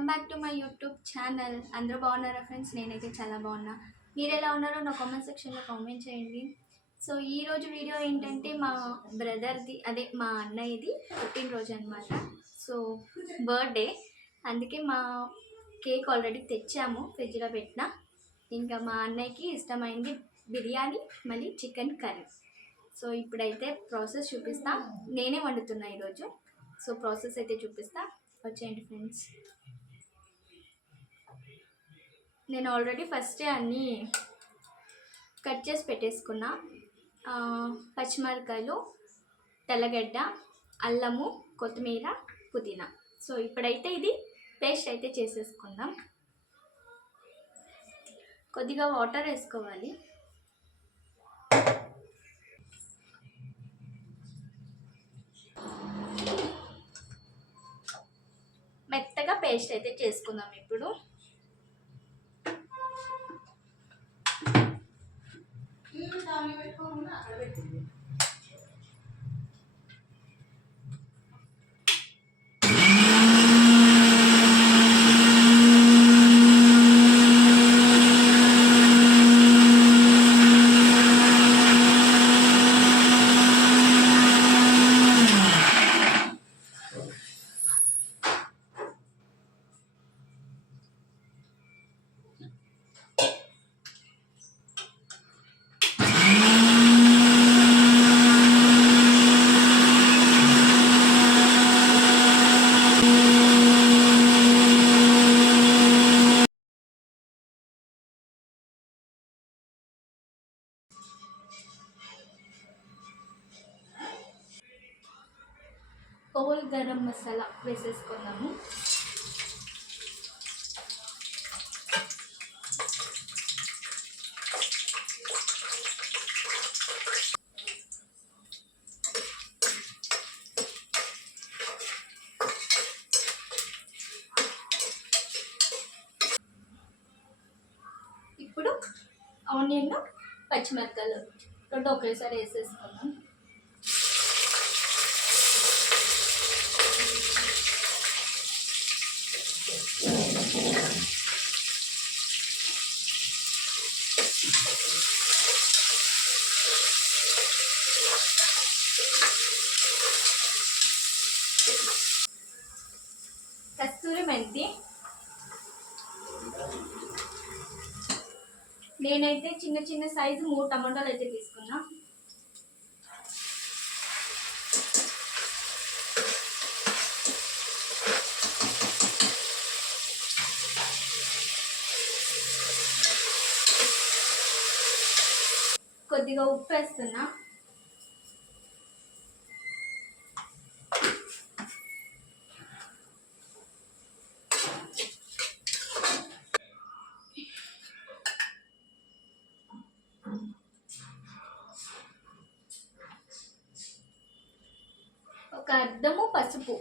Welcome back to my YouTube channel అందరూ బాగున్నారా friends నేనైతే చాలా బాగున్నా. మీరు ఎలా ఉన్నారో నా కామెంట్ సెక్షన్లో కామెంట్ చేయండి. సో ఈ రోజు వీడియో ఏంటంటే మా బ్రదర్ది అదే మా అన్నయ్యది పుట్టినరోజు అనమాట సో బర్త్డే అందుకే మా కేక్ ఆల్రెడీ తెచ్చాము ఫ్రిడ్జ్లో పెట్టిన. ఇంకా మా అన్నయ్యకి ఇష్టమైంది బిర్యానీ మళ్ళీ చికెన్ కర్రీ. సో ఇప్పుడైతే ప్రాసెస్ చూపిస్తా. నేనే వండుతున్నా ఈరోజు. సో ప్రాసెస్ అయితే చూపిస్తా. వచ్చేయండి ఫ్రెండ్స్ నేను ఆల్రెడీ ఫస్టే అన్నీ కట్ చేసి పెట్టేసుకున్నా. పచ్చిమిరకాయలు తెల్లగడ్డ అల్లము కొత్తిమీర పుదీనా. సో ఇప్పుడైతే ఇది పేస్ట్ అయితే చేసేసుకుందాం. కొద్దిగా వాటర్ వేసుకోవాలి. మెత్తగా పేస్ట్ అయితే చేసుకుందాం ఇప్పుడు. 因为投入大，而且。Kowal garam masala, places kau namu. ఇప్పుడు ఆనియన్ పచ్చిమిరపకాయలు రెండు ఒకేసారి వేసేసుకుందాం. కస్తూరి మెంతి. నేనైతే చిన్న చిన్న సైజు మూడు టమాటాలు అయితే తీసుకున్నా. కొద్దిగా ఉప్పు వేస్తున్నా ఒక అర్ధము పసుపు.